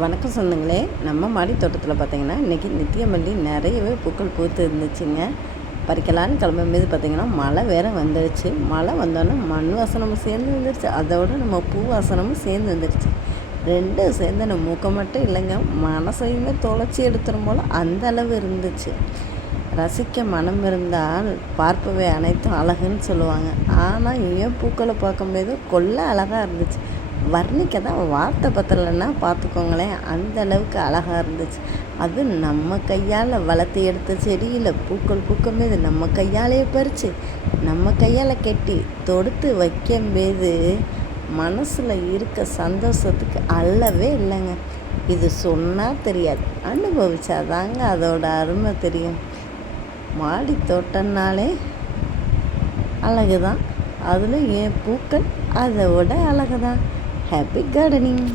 வணக்கம் சொந்தங்களே. நம்ம மாடி தோட்டத்தில் பார்த்தீங்கன்னா இன்றைக்கி நித்தியமல்லி நிறையவே பூக்கள் பூத்து இருந்துச்சுங்க. பறிக்கலான்னு கிளம்பும்போது பார்த்திங்கன்னா மழை வேறு வந்துடுச்சு மழை வந்தோன்னே மண் வாசனமும் சேர்ந்து வந்துடுச்சு அதோட நம்ம பூ வாசனமும் சேர்ந்து வந்துடுச்சு ரெண்டும் சேர்ந்து நம்ம மூக்கம் மட்டும் இல்லைங்க. மனசையுமே தொலைச்சி எடுத்துரும் போல் அந்த அளவு இருந்துச்சு. ரசிக்க மனம் இருந்தால் பார்ப்பவை அனைத்தும் அழகுன்னு சொல்லுவாங்க. ஆனால் ஏன் பூக்களை பார்க்கும்போது கொள்ள அழகாக இருந்துச்சு. வர்ணிக்க தான் வார்த்தை பத்தலைன்னா பார்த்துக்கோங்களேன் அந்த அளவுக்கு அழகாக இருந்துச்சு. அது நம்ம கையால் வளர்த்து எடுத்த செடியில் பூக்கள் பூக்கும் போது நம்ம கையாலேயே பறித்து நம்ம கையால் கெட்டி தொடுத்து வைக்கும்போது மனசில் இருக்க சந்தோஷத்துக்கு அல்லவே இல்லைங்க. இது சொன்னால் தெரியாது அனுபவிச்சாதாங்க அதோட அருமை தெரியும். மாடி தோட்டம்னாலே அழகு தான் அதில் ஏன் பூக்கள் அதை விட அழகு தான் హ్యాపీ గార్డెనింగ్